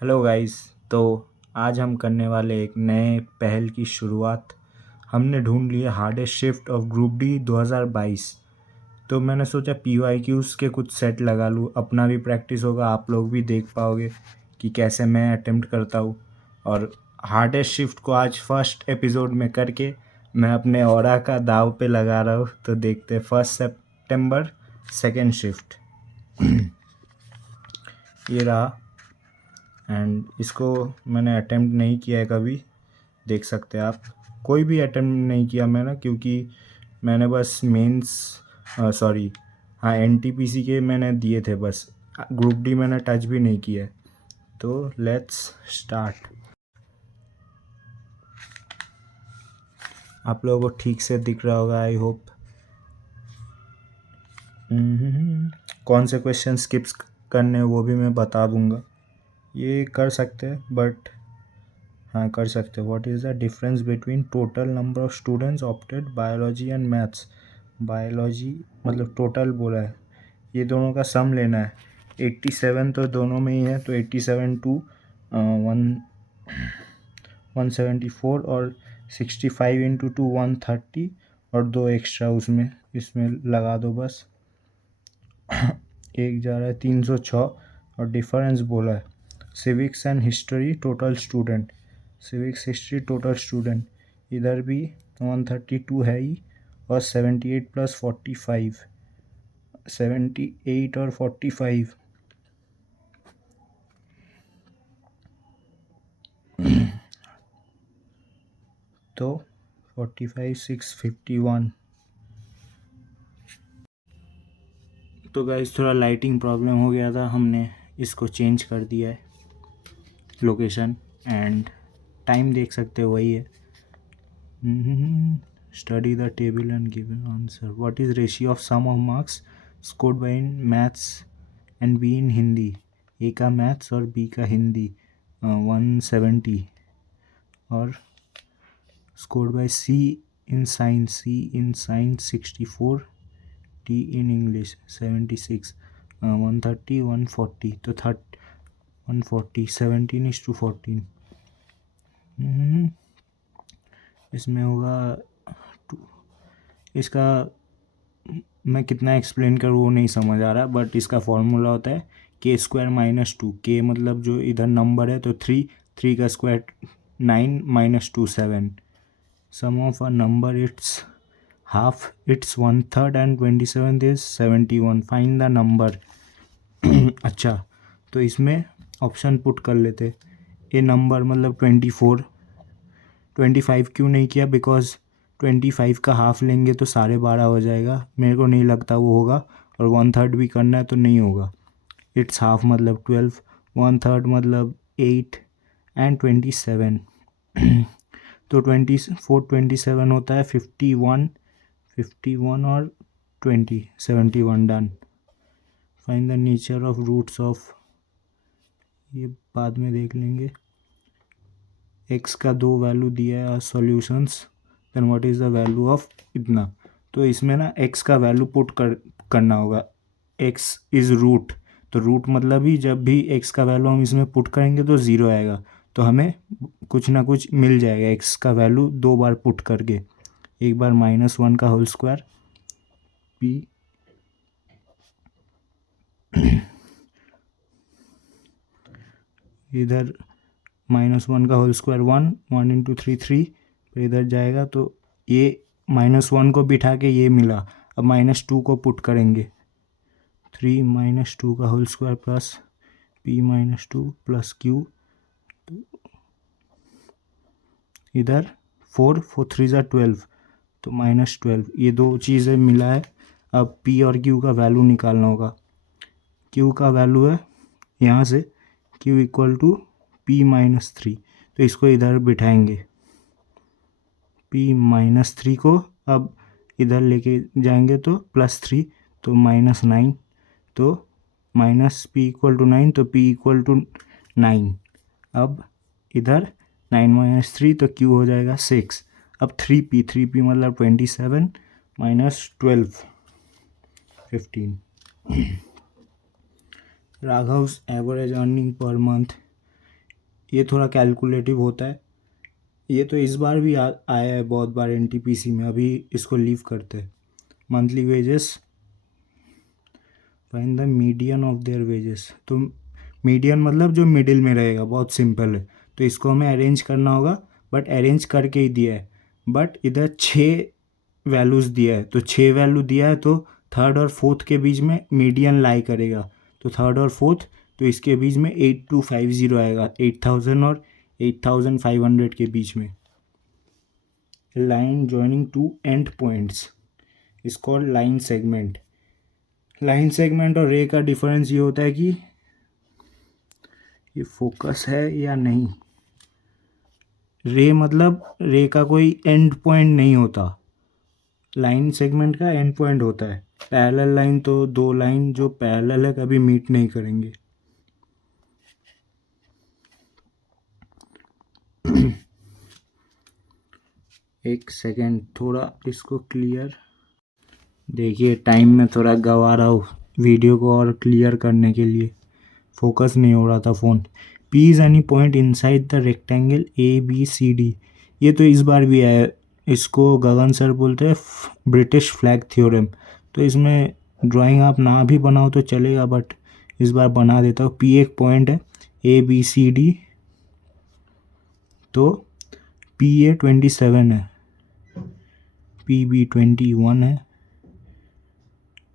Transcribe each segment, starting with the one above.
Hello guys. तो आज हम करने वाले एक नए पहल की शुरुआत। हमने ढूंढ लिए hardest shift of group D 2022। तो मैंने सोचा PYQs के कुछ सेट लगा लूँ, अपना भी प्रैक्टिस होगा, आप लोग भी देख पाओगे कि कैसे मैं अटेम्प्ट करता हूँ। और हार्डेस्ट शिफ्ट को आज फर्स्ट एपिसोड में करके मैं अपने ऑरा का दाव पे लगा रहा हूँ। तो देखते हैं 1 सितंबर सेकेंड शिफ्ट। ये रहा। एंड इसको मैंने अटेम्प्ट नहीं किया है कभी, देख सकते हैं आप। कोई भी अटेम्प्ट नहीं किया मैंने, क्योंकि मैंने बस मेंस सॉरी हाँ NTPC के मैंने दिए थे बस। ग्रुप डी मैंने टच भी नहीं किया है। तो लेट्स स्टार्ट। आप लोगों को ठीक से दिख रहा होगा, आई होप। कौन से क्वेश्चन स्किप्स करने हैं वो भी मैं बता दूंगा। ये कर सकते हैं, बट हाँ कर सकते हो। What is the difference between total number of students opted biology and maths. Biology मतलब टोटल बोला है, ये दोनों का सम लेना है। 87 तो दोनों में ही है, तो 87 टू 174 और 65 इंटू 2 130 और 2 एक्स्ट्रा उसमें इसमें लगा दो बस। एक जा रहा है 306। और डिफरेंस बोला है civics and history total student. Civics history total student इधर भी 132 है ही, और 78 प्लस 45 78 और 45 तो 45 651। तो गाइस थोड़ा लाइटिंग प्रॉब्लम हो गया था, हमने इसको चेंज कर दिया है लोकेशन। एंड टाइम देख सकते हो वही है। Study the table and give an answer. What is ratio of sum of marks scored by in maths and B in Hindi. A का मैथ्स और बी का हिंदी 170, और scored by C in science 64, T in English 76, 130 140 तो 140 17:14। इसमें होगा इसका मैं कितना एक्सप्लेन करूँ वो नहीं समझ आ रहा, बट इसका फॉर्मूला होता है K² - 2। K मतलब जो इधर नंबर है तो 3 का square 9 - 2 7। Sum of a number its half its 1/3 and 27 is 71। Find the number. अच्छा, तो इसमें ऑप्शन पुट कर लेते। ए नंबर मतलब 24। 25 क्यों नहीं किया, बिकॉज 25 का हाफ लेंगे तो 12.5 हो जाएगा, मेरे को नहीं लगता वो होगा। और 1/3 भी करना है तो नहीं होगा। इट्स हाफ मतलब 12, 1/3 मतलब 8 एंड 27। तो 24 27 होता है 51 51 और 20 71। Done. Find the nature of roots of, ये बाद में देख लेंगे। एक्स का 2 वैल्यू दिया है solutions, then what is the value of इतना। तो इसमें ना एक्स का वैल्यू पुट करना होगा। एक्स इज़ रूट, तो रूट मतलब ही जब भी एक्स का वैल्यू हम इसमें पुट करेंगे तो ज़ीरो आएगा। तो हमें कुछ ना कुछ मिल जाएगा एक्स का वैल्यू 2 बार पुट करके। एक बार -1 का होल स्क्वायर पी, इधर -1 का होल स्क्वायर 1 1 इंटू 3 3, फिर इधर जाएगा तो ये -1 को बिठा के ये मिला। अब -2 को पुट करेंगे, 3 - 2 का whole square plus p - 2 plus q। इधर 4 4 3 ज़ा 12, तो -12। ये दो चीज़ें मिला है। अब p और q का वैल्यू निकालना होगा। q का वैल्यू है यहाँ से q इक्वल टू p - 3, तो इसको इधर बिठाएंगे। p - 3 को अब इधर लेके जाएंगे तो +3, तो -9, तो -p इक्वल टू 9, तो p इक्वल टू 9। अब इधर 9 - 3 तो q हो जाएगा 6। अब 3p मतलब 27 - 12 15। Raghav's average earning per month ये थोड़ा कैलकुलेटिव होता है। ये तो इस बार भी आया है बहुत बार एनटीपीसी में, अभी इसको लीव करते हैं। Monthly wages, find the median of their wages. तो मीडियन मतलब जो मिडिल में रहेगा, बहुत सिंपल है। तो इसको हमें अरेंज करना होगा, बट अरेंज करके ही दिया है। बट इधर 6 वैल्यूज़ दिया है, तो 6 वैल्यू दिया है, तो थर्ड और फोर्थ के बीच में मीडियन लाई करेगा। तो थर्ड और फोर्थ, तो इसके बीच में 8250 आएगा, 8000 और 8500 के बीच में। Line joining two and points is called line segment. Line segment और रे का डिफरेंस ये होता है कि ये फोकस है या नहीं। रे मतलब रे का कोई एंड पॉइंट नहीं होता, लाइन सेगमेंट का एंड पॉइंट होता है। पैरेलल लाइन तो दो लाइन जो पैरेलल है कभी मीट नहीं करेंगे। एक सेकेंड, थोड़ा इसको क्लियर देखिए। टाइम में थोड़ा गवा रहा हूँ वीडियो को और क्लियर करने के लिए, फोकस नहीं हो रहा था phone. P is any point inside the rectangle A B C D. ये तो इस बार भी आया, इसको गगन सर बोलते हैं ब्रिटिश फ्लैग थ्योरम। तो इसमें ड्राइंग आप ना भी बनाओ तो चलेगा, बट इस बार बना देता हूँ। पी एक पॉइंट है, ए बी सी डी, तो पी ए 27 है, पी बी 21 है,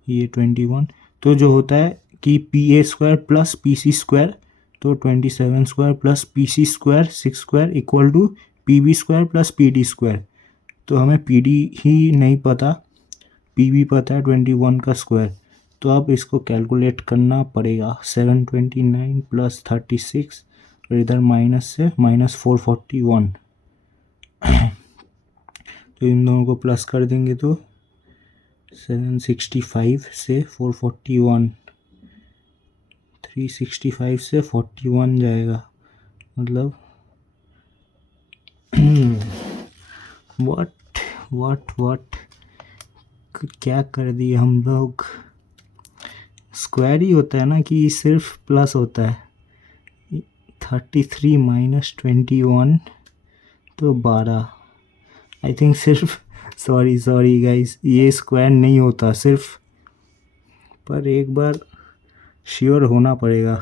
ये 21। तो जो होता है कि P A square plus P C square, तो 27 square plus P C square 6 square equal to P B square plus P D square. तो हमें पी डी ही नहीं पता, पी बी पता है 21 का स्क्वायर। तो अब इसको कैलकुलेट करना पड़ेगा। 729 प्लस 36 और इधर माइनस से -441। तो इन दोनों को प्लस कर देंगे तो 765 से 441, 365 से 41 जाएगा, मतलब व्हाट क्या कर दिए हम लोग। स्क्वायर ही होता है ना कि सिर्फ प्लस होता है। 33 माइनस 21 तो 12। आई थिंक सिर्फ सॉरी गाइस, ये स्क्वायर नहीं होता सिर्फ, पर एक बार श्योर होना पड़ेगा।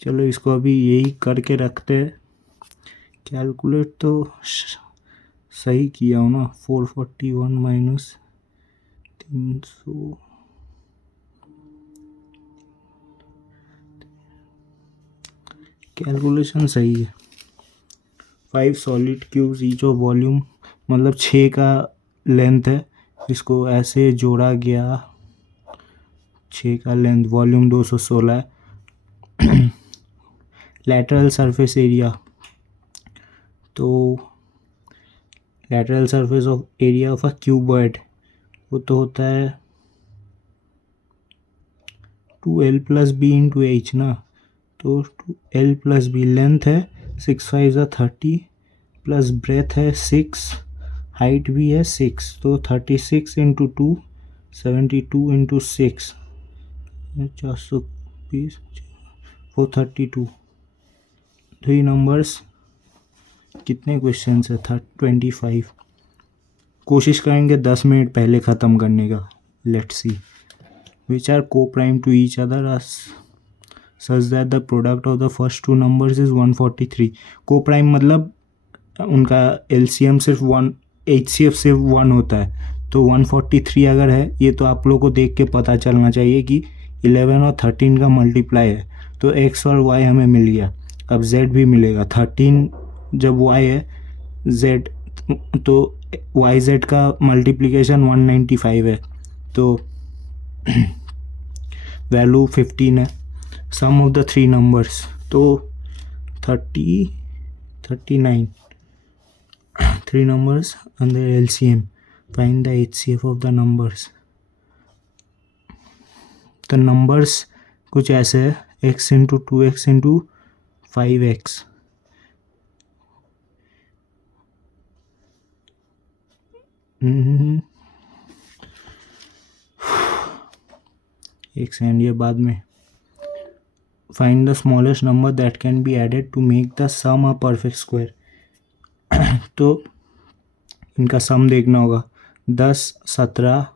चलो इसको अभी यही करके रखते हैं। कैलकुलेट तो सही किया हूँ ना, 441 माइनस 300, कैलकुलेशन सही है। 5 solid cubes each of volume, मतलब 6 का लेंथ है, इसको ऐसे जोड़ा गया। 6 का लेंथ, वॉल्यूम 216 है। लैटरल सरफेस एरिया, तो lateral surface of area of a cuboid वो तो होता है 2l plus B into H ना। तो 2l प्लस बी, लेंथ है 6 5 30 प्लस ब्रेथ है 6, हाइट भी है 6, तो 36 इंटू 2 72 इंटू 6 420 432। 3 नंबर्स, कितने क्वेश्चन है? 25। कोशिश करेंगे 10 मिनट पहले ख़त्म करने का। Let's see which are coprime to each other such that the product of the first 2 numbers is 143। को प्राइम मतलब उनका एलसीएम सिर्फ 1, एचसीएफ सिर्फ 1 होता है। तो 143 अगर है, ये तो आप लोगों को देख के पता चलना चाहिए कि 11 और 13 का मल्टीप्लाई है। तो एक्स और वाई हमें मिल गया, अब जेड भी मिलेगा। 13 जब वाई है, जेड तो वाई जेड का मल्टीप्लिकेशन 195 है, तो वैल्यू 15 है। सम ऑफ द 3 नंबर्स, तो 39। 3 numbers under LCM. Find the HCF of the numbers. तो नंबर्स कुछ ऐसे है, x into 2x into 5x। एक सेकेंड, ये बाद में find the smallest number that can be added to make the sum a perfect square. तो इनका सम देखना होगा 10, 17,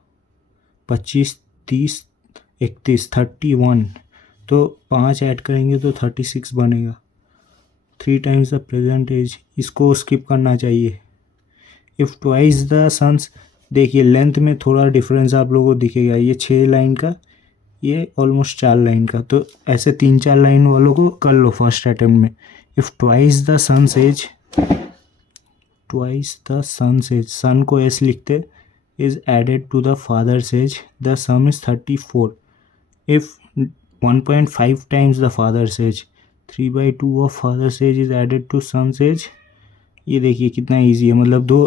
25, 30, 31, 31। तो 5 ऐड करेंगे तो 36 बनेगा। 3 टाइम्स द प्रेजेंट एज, इसको स्किप करना चाहिए। इफ़ ट्वाइस द सन्स, देखिए लेंथ में थोड़ा डिफरेंस आप लोगों को दिखेगा, ये 6 लाइन का, ये ऑलमोस्ट 4 लाइन का, तो ऐसे 3-4 लाइन वालों को कर लो फर्स्ट अटेम्प्ट में। If twice the son's age, twice the son's age, son को एस लिखते, is added to the father's age, the sum is 34. If 1.5 times the father's age, 3/2 of father's age is added to son's age, ये देखिए कितना easy है, मतलब 2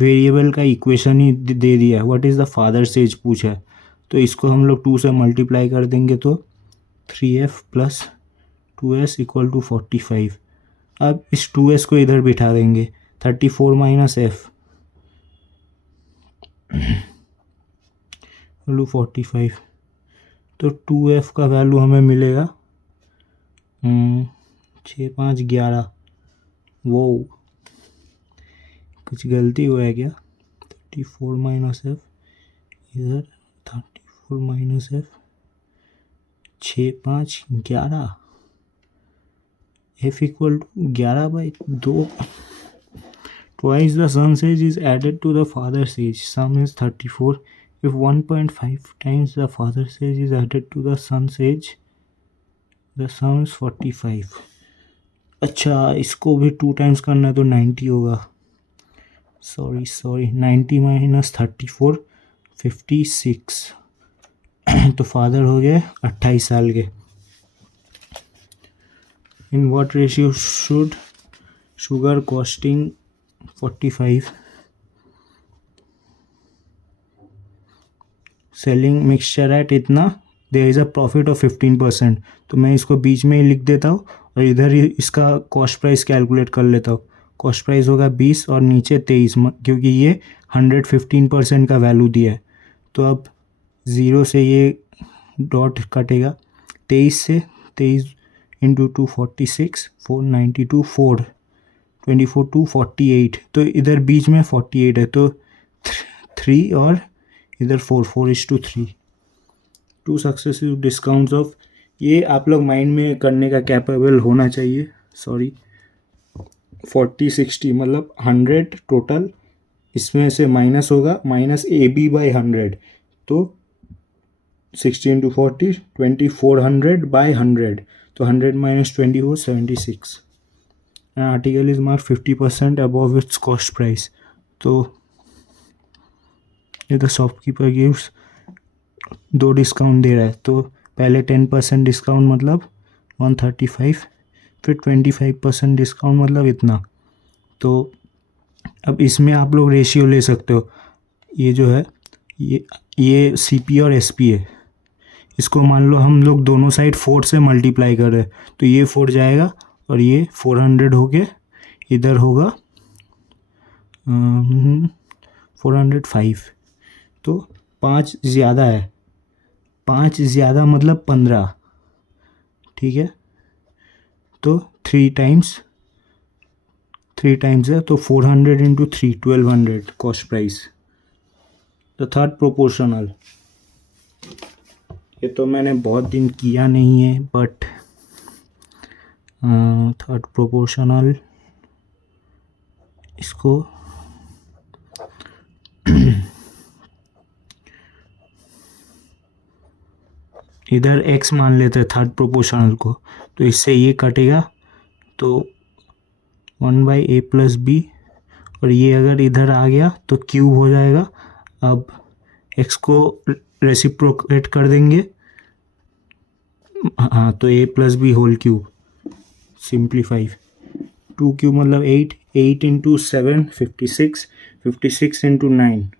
variable का equation ही दे दिया है। What is the father's age पूछा है, तो इसको हम लोग 2 से मल्टीप्लाई कर देंगे तो 3f plus 2s equal to 45। अब इस 2s को इधर बिठा देंगे, 34 माइनस एफ 45। तो 2f का वैल्यू हमें मिलेगा 6, 5, 11। वो कुछ गलती हुआ है क्या? 34 माइनस एफ इधर, 34 minus F 6, 5, 11, F equal to 11/2। Twice the son's age is added to the father's age. Sum is 34. If 1.5 times the father's age is added to the son's age, the sum is 45. अच्छा, इसको भी 2 times करना है तो 90 होगा। Sorry 90 minus 34, 56। तो father हो गए 28 साल के। In what ratio should sugar costing 45, selling mixture at इतना, there is a profit of 15%। तो मैं इसको बीच में ही लिख देता हूँ और इधर ही इसका कॉस्ट प्राइस कैलकुलेट कर लेता हूँ। कॉस्ट प्राइस होगा 20 और नीचे 23, क्योंकि ये 115% का वैल्यू दिया है। तो अब 0 से ये डॉट कटेगा, 23 से 23 इंटू 2 46, 492, 24 टू 48, तो इधर बीच में 48 है, तो 3 और इधर 4:3। 2 सक्सेसिव डिस्काउंट्स ऑफ, ये आप लोग माइंड में करने का कैपेबल होना चाहिए। 40, 60 मतलब 100 टोटल, इसमें से माइनस होगा, माइनस AB/100, तो 60 इंटू 40, 2400/100, तो 100 माइनस 20 हो 76। An article is marked 50% above its cost price. तो ये द शॉपकीपर गिव्स 2 डिस्काउंट दे रहा है, तो पहले 10% डिस्काउंट मतलब 135, फिर 25% डिस्काउंट मतलब इतना। तो अब इसमें आप लोग रेशियो ले सकते हो, ये जो है ये CP और SP है, इसको मान लो हम लोग दोनों साइड 4 से मल्टीप्लाई कर रहे हैं, तो ये 4 जाएगा और ये 400 हो के इधर होगा 405। तो 5 ज़्यादा है, 5 ज़्यादा मतलब 15, ठीक है। तो 3 टाइम्स है, तो 400 into 3, 1200 cost price. The third proportional, ये तो मैंने बहुत दिन किया नहीं है, बट थर्ड प्रोपोर्शनल, इसको इधर x मान लेते हैं थर्ड प्रोपोर्शनल को, तो इससे ये कटेगा, तो 1/a + b, और ये अगर इधर आ गया तो क्यूब हो जाएगा। अब x को रेसिप्रोकेट कर देंगे, हाँ, तो a + b whole cube, simplify, 2 cube मतलब 8, 8 इंटू 7 56, 56 इंटू 9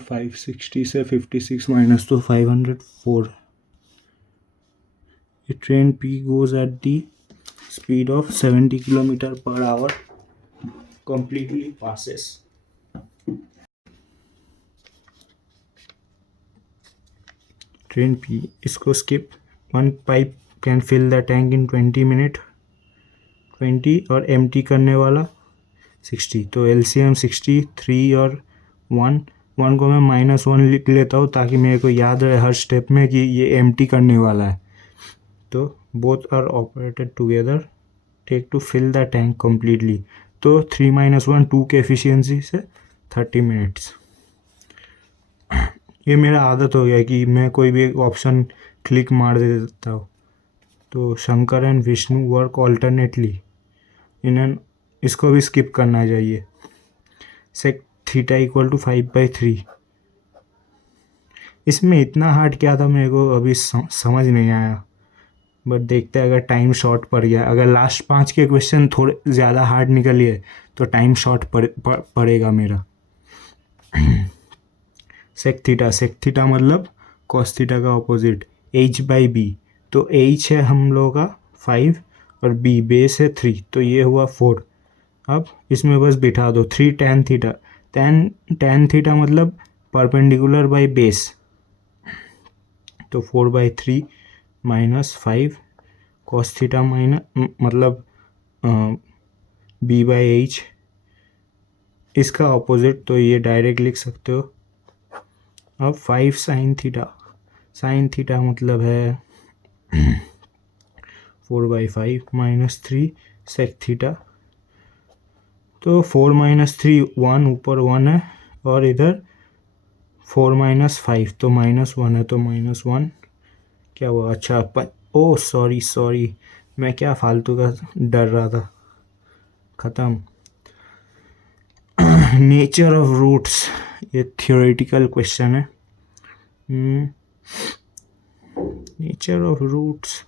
560 से 56 माइनस तो 504। A train P goes at the speed of 70 km/h, completely passes. Train P, इसको skip, 1 pipe can fill the tank in 20 minute 20 और empty करने वाला 60। तो LCM 60, 3 और 1 को मैं -1 लिख लेता हूँ ताकि मेरे को याद रहे हर स्टेप में कि ये एम्प्टी करने वाला है। तो both are operated together take to fill the tank completely. तो 3 - 1 2 के एफिशिएंसी से 30 मिनट्स। ये मेरा आदत हो गया कि मैं कोई भी एक ऑप्शन क्लिक मार देता हूँ। तो Shankar and Vishnu work alternately in N, इसको भी स्किप करना चाहिए। Sec theta equal to 5/3। इसमें इतना हार्ड क्या था मेरे को अभी समझ नहीं आया, बट देखते हैं अगर टाइम शॉर्ट पड़ गया। अगर लास्ट 5 के क्वेश्चन थोड़े ज़्यादा हार्ड निकलिए तो टाइम शॉर्ट पड़ेगा मेरा। सेक थीटा मतलब कॉस थीटा का ऑपोजिट h/b। तो h है हम लोगों का 5 और b बेस है 3, तो ये हुआ 4। अब इसमें बस बिठा दो 3 tan थीटा। tan थीटा मतलब परपेंडिकुलर बाय बेस, तो 4/3 -5 कॉस थीटा मतलब b/h, इसका ऑपोजिट तो ये डायरेक्ट लिख सकते हो। अब 5 sin थीटा मतलब है 4/5 -3 sec थीटा। तो 4 - 3 1 ऊपर 1 है और इधर 4 - 5 तो -1 है, तो -1 क्या हुआ। अच्छा ओ सॉरी मैं क्या फालतू का डर रहा था। ख़त्म। नेचर ऑफ रूट्स, ये थियोरेटिकल क्वेश्चन है। Nature of roots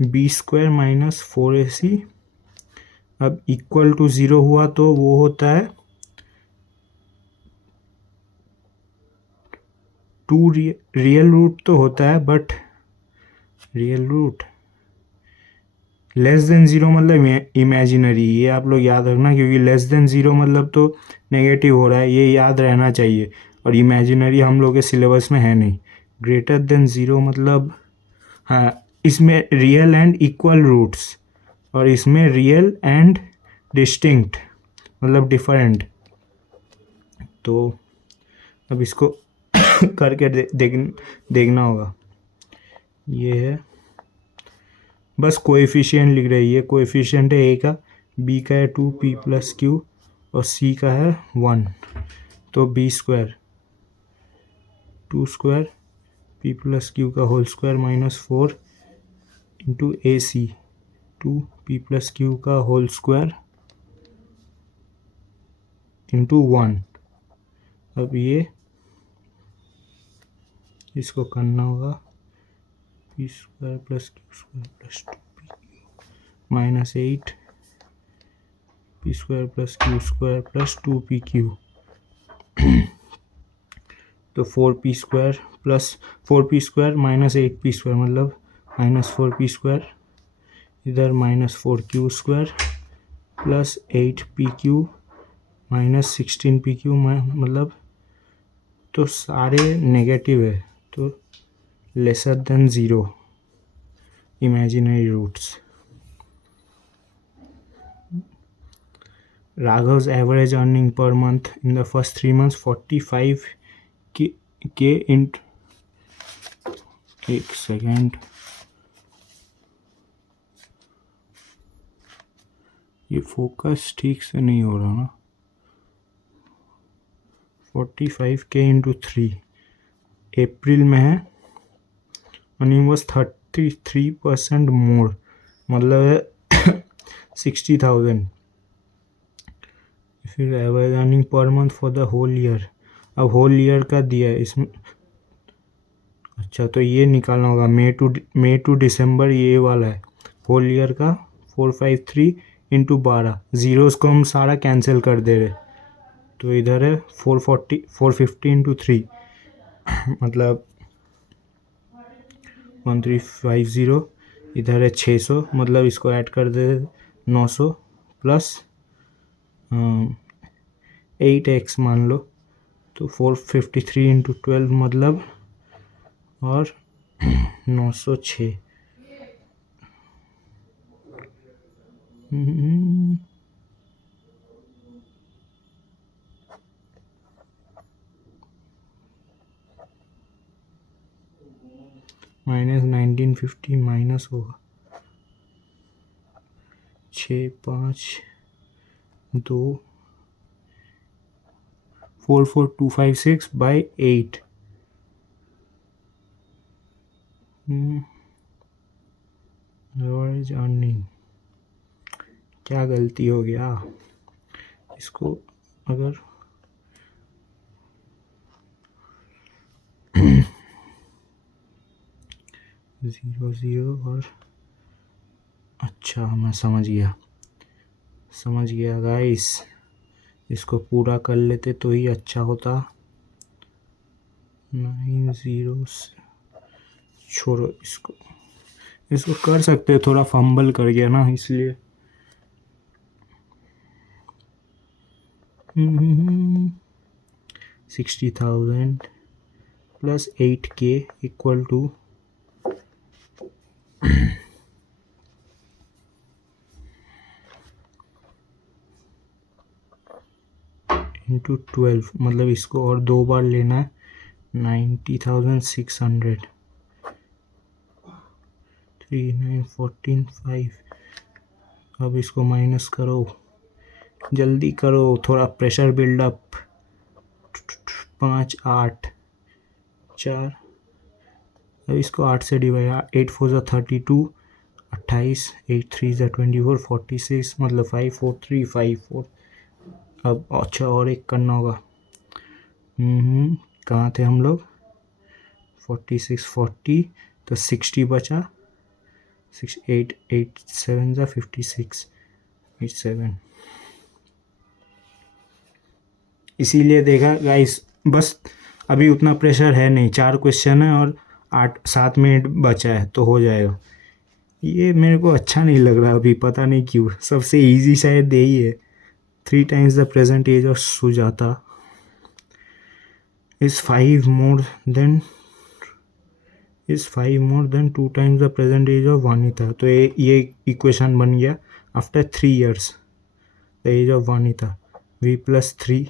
b² - 4ac। अब इक्वल टू 0 हुआ तो वो होता है 2 रियल रूट तो होता है, but real root less than 0 मतलब इमेजिनरी। ये आप लोग याद रखना, क्योंकि लेस देन 0 मतलब तो नेगेटिव हो रहा है, ये याद रहना चाहिए। और इमेजिनरी हम लोग के सिलेबस में है नहीं। ग्रेटर देन 0 मतलब, हाँ, इसमें रियल एंड इक्वल रूट्स, और इसमें रियल एंड डिस्टिंक्ट मतलब डिफरेंट। तो अब इसको करके देखना होगा। ये है, बस कोएफिशिएंट लिख रही है। कोएफिशिएंट है a का, b का है 2p + q और c का है 1। तो b², 2² p + q का whole square -4 into ac, 2p + q का होल स्क्वायर इंटू 1। अब ये इसको करना होगा p² + q² + 2p -8 p² + q² + 2pq। तो 4p² -8p² मतलब -4p², इधर -4q² + 8pq -16pq मतलब, तो सारे नेगेटिव है, तो lesser than 0 imaginary roots. Raghav's average earning per month in the first 3 months 45k in, एक सेकेंड, ये फोकस ठीक से नहीं हो रहा ना। 45k × 3 अप्रैल में है, अर्निंग वॉज 33% मोर, मतलब है 60,000। फिर average earning per month for the whole year. अब होल ईयर का दिया है इसमें। अच्छा, तो ये निकालना होगा मई टू दिसंबर, ये वाला है होल ईयर का। 453 × 12, जीरोस को हम सारा कैंसिल कर दे रहे, तो इधर है 450 × 3 मतलब 1350। इधर है 600 मतलब इसको ऐड कर दे 900 प्लस 8x मान लो, तो 453 × 12 मतलब, और 906 माइनस 1950 माइनस होगा 6 5 2 44256 बाई 8 एवरेज अर्निंग क्या गलती हो गया इसको अगर 00 और अच्छा मैं समझ गया गाइस इसको पूरा कर लेते तो ही अच्छा होता 90 छोड़ो इसको कर सकते थोड़ा फंबल कर गया ना इसलिए 60,000 plus 8K equal two into 12 मतलब इसको और 2 बार लेना है 90,600 3914 अब इसको माइनस करो जल्दी करो थोड़ा प्रेशर बिल्डअप 5 8 4 अब इसको 8 से डिवाइड 8 4 32 28 8 3 24 46 मतलब 5 4 3 5 4 अब अच्छा और एक करना होगा कहाँ थे हम लोग 46 40 तो 60 बचा 6 8 8 7 जा 56 8 7 इसीलिए देखा गाइस बस अभी उतना प्रेशर है नहीं 4 क्वेश्चन है और 7 मिनट बचा है तो हो जाएगा ये मेरे को अच्छा नहीं लग रहा अभी पता नहीं क्यों सबसे इजी शायद यही है 3 times the present age of Sujata is 5 more than 2 times the present age of Vanita तो ये इक्वेशन बन गया after 3 years the age of Vanita v plus 3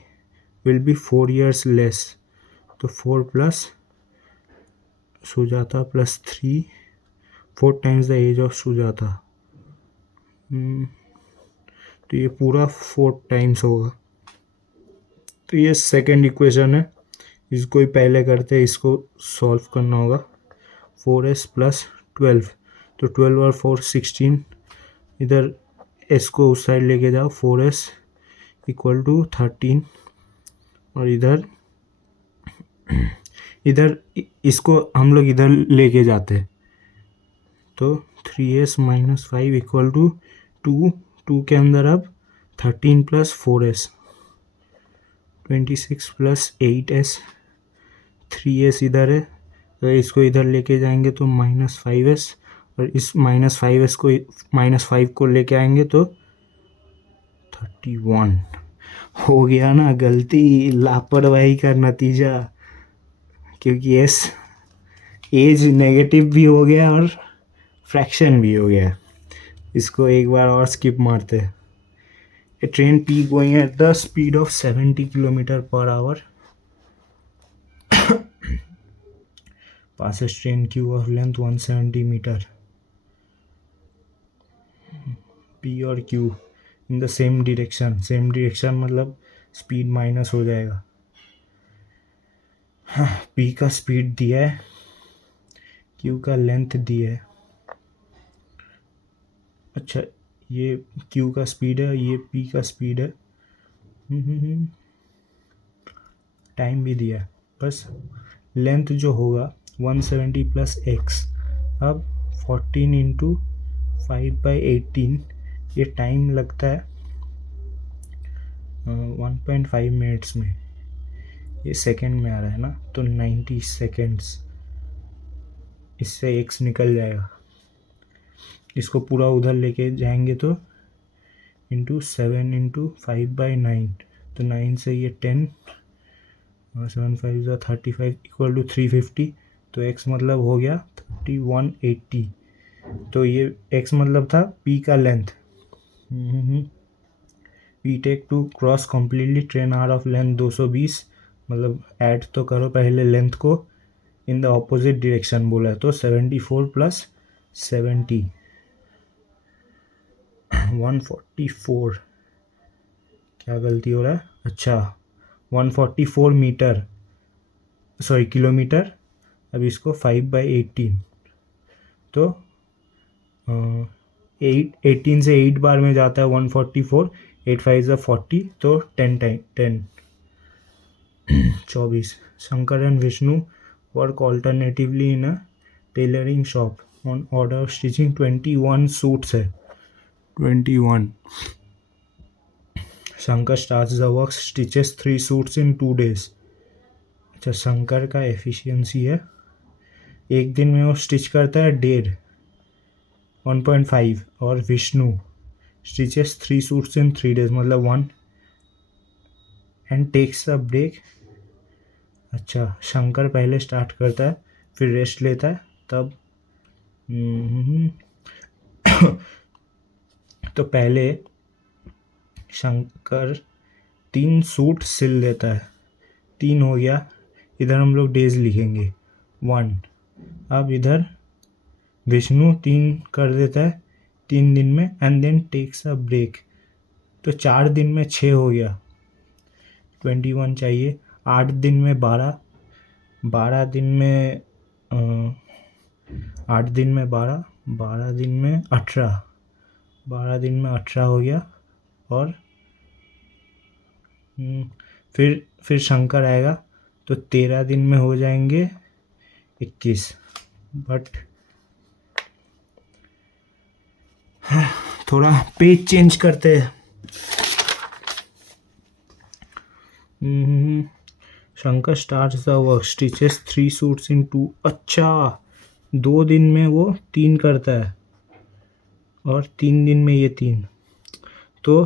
will be 4 years less तो 4 plus Sujata plus 3 4 times the age of Sujata तो ये पूरा 4 times होगा तो ये सेकेंड इक्वेशन है इसको ही पहले करते हैं इसको सॉल्व करना होगा 4s प्लस 12 तो 12 और 4 16 इधर s को उस साइड लेके जाओ 4s इक्वल टू 13 और इधर इसको हम लोग इधर लेके जाते तो 3s माइनस 5 इक्वल टू 2 के अंदर अब 13 plus 4s 26 plus 8s 3s इधर है तो इसको इधर लेके जाएंगे तो माइनस 5s और इस माइनस 5s को माइनस 5 को लेके आएंगे तो 31 हो गया ना गलती लापरवाही का नतीजा क्योंकि एज नेगेटिव भी हो गया और फ्रैक्शन भी हो गया इसको एक बार और स्किप मारते हैं A train P going at the speed of 70 km per hour passes train Q of length 170 meter. P और Q in the same direction मतलब स्पीड माइनस हो जाएगा P का स्पीड दिया है Q का लेंथ दिया है अच्छा ये Q का स्पीड है ये P का स्पीड है टाइम भी दिया है बस लेंथ जो होगा 170 प्लस x अब 14 इंटू 5/18 ये टाइम लगता है 1.5 मिनट्स में ये सेकेंड में आ रहा है ना तो 90 सेकेंड्स इससे x निकल जाएगा इसको पूरा उधर लेके जाएंगे तो इंटू 7 इंटू 5/9 तो 9 से ये 10 और 7 5 35 इक्वल टू 350 तो x मतलब हो गया 140 तो ये x मतलब था p का length. We take to cross completely train R of length 220 मतलब ऐड तो करो पहले लेंथ को इन द ऑपोजिट डायरेक्शन बोला है तो 74 प्लस 70 144 क्या गलती हो रहा है अच्छा 144 मीटर सॉरी किलोमीटर। अब इसको 5/18 तो 18 से 8 बार में जाता है 144 8 5 40 तो 10 time 24 Shankar and Vishnu work alternatively in a tailoring shop on order of stitching 21 suits है 21 Shankar starts the work stitches 3 suits in 2 days। अच्छा शंकर का एफिशिएंसी है एक दिन में वो स्टिच करता है 1.5 और विष्णु स्टिचेस 3 सूट्स इन 3 days मतलब 1 एंड टेक्स अ ब्रेक। अच्छा शंकर पहले स्टार्ट करता है फिर रेस्ट लेता है तब तो पहले शंकर 3 सूट सिल लेता है 3 हो गया इधर हम लोग डेज लिखेंगे 1। अब इधर विष्णु 3 कर देता है 3 दिन में and then takes a break तो 4 दिन में 6 हो गया 21 चाहिए 8 दिन में 12 दिन में 8 दिन में 12 दिन में 18 12 दिन में 18 हो गया और फिर शंकर आएगा तो 13 दिन में हो जाएंगे 21 बट थोड़ा पेज चेंज करते हैं। Shankar starts the work stitches 3 suits in 2 अच्छा 2 दिन में वो 3 करता है और 3 दिन में ये 3 तो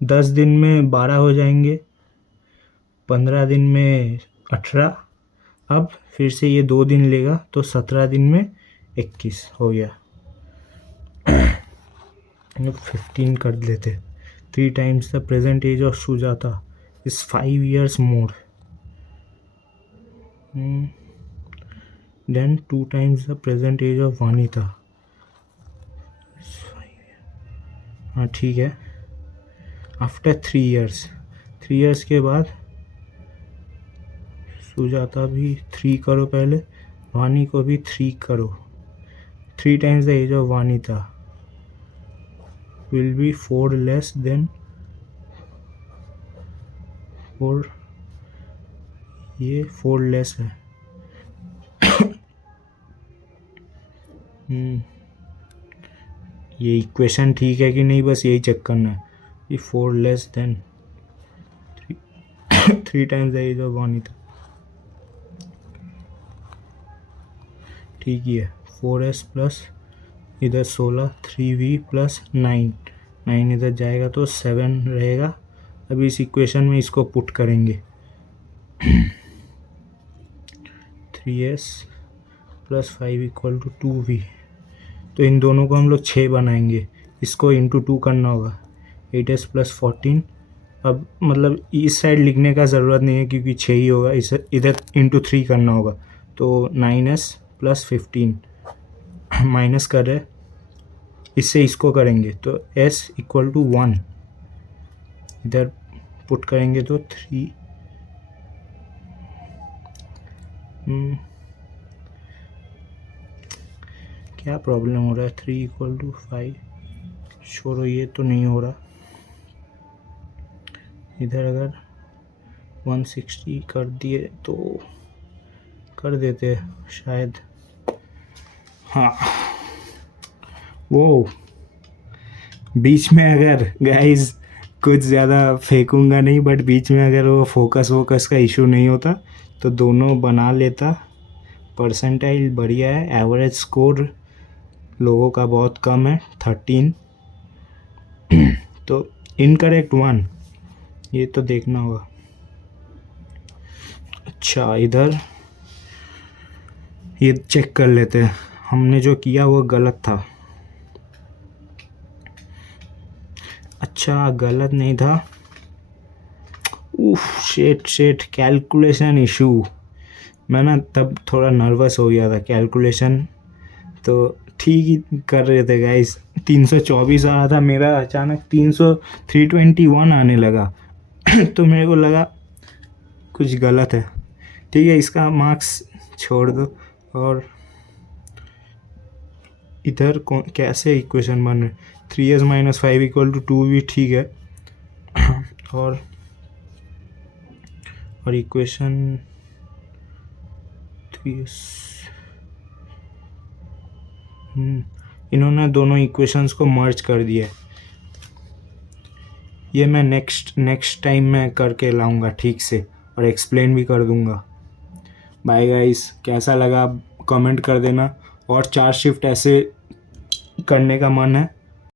10 दिन में 12 हो जाएंगे 15 दिन में 18 अब फिर से ये 2 दिन लेगा तो 17 दिन में 21 हो गया 15 कर लेते 3 times the present age of Sujata is 5 years more then 2 times the present age of वानिता हाँ ठीक है आफ्टर 3 years 3 years के बाद सुजाता भी 3 करो पहले वानी को भी 3 करो 3 times the age of वानिता will be 4 less than 4 ये 4 लेस है ये इक्वेशन ठीक है कि नहीं बस यही चेक करना है ये 4 less than 3 times the age of Vanita ठीक ही है 4s प्लस इधर 16 3v प्लस 9 इधर जाएगा तो 7 रहेगा। अभी इस इक्वेशन में इसको पुट करेंगे 3s plus 5 equal to 2v तो इन दोनों को हम लोग 6 बनाएंगे इसको इंटू 2 करना होगा 8s प्लस 14 अब मतलब इस साइड लिखने का ज़रूरत नहीं है क्योंकि 6 ही होगा इस इधर इंटू 3 करना होगा तो 9s प्लस 15 माइनस कर रहे इससे इसको करेंगे तो s इक्वल टू 1 इधर पुट करेंगे तो 3 क्या प्रॉब्लम हो रहा है 3 इक्वल टू 5 छोड़ो ये तो नहीं हो रहा इधर अगर 160 कर दिए तो कर देते शायद हाँ वो बीच में अगर गाइस कुछ ज़्यादा फेंकूंगा नहीं बट बीच में अगर वो फोकस का इशू नहीं होता तो दोनों बना लेता परसेंटाइल बढ़िया है एवरेज स्कोर लोगों का बहुत कम है 13 तो इनकरेक्ट 1 ये तो देखना होगा। अच्छा इधर ये चेक कर लेते हैं हमने जो किया वो गलत था। अच्छा, गलत नहीं था। उफ, शेट कैलकुलेशन इशू। मैं ना तब थोड़ा नर्वस हो गया था। कैलकुलेशन तो ठीक ही कर रहे थे गाइस। 324 आ रहा था मेरा, अचानक 321 आने लगा। तो मेरे को लगा कुछ गलत है। ठीक है, इसका मार्क्स छोड़ दो। और इधर कैसे इक्वेशन बन रहे? 3s - 5 = 2 भी ठीक है। और इक्वेशन 3s, इन्होंने दोनों इक्वेशंस को मर्ज कर दिया। ये मैं नेक्स्ट टाइम मैं करके लाऊंगा ठीक से, और एक्सप्लेन भी कर दूंगा। बाय गाइस, कैसा लगा कमेंट कर देना। और 4 शिफ्ट ऐसे करने का मन है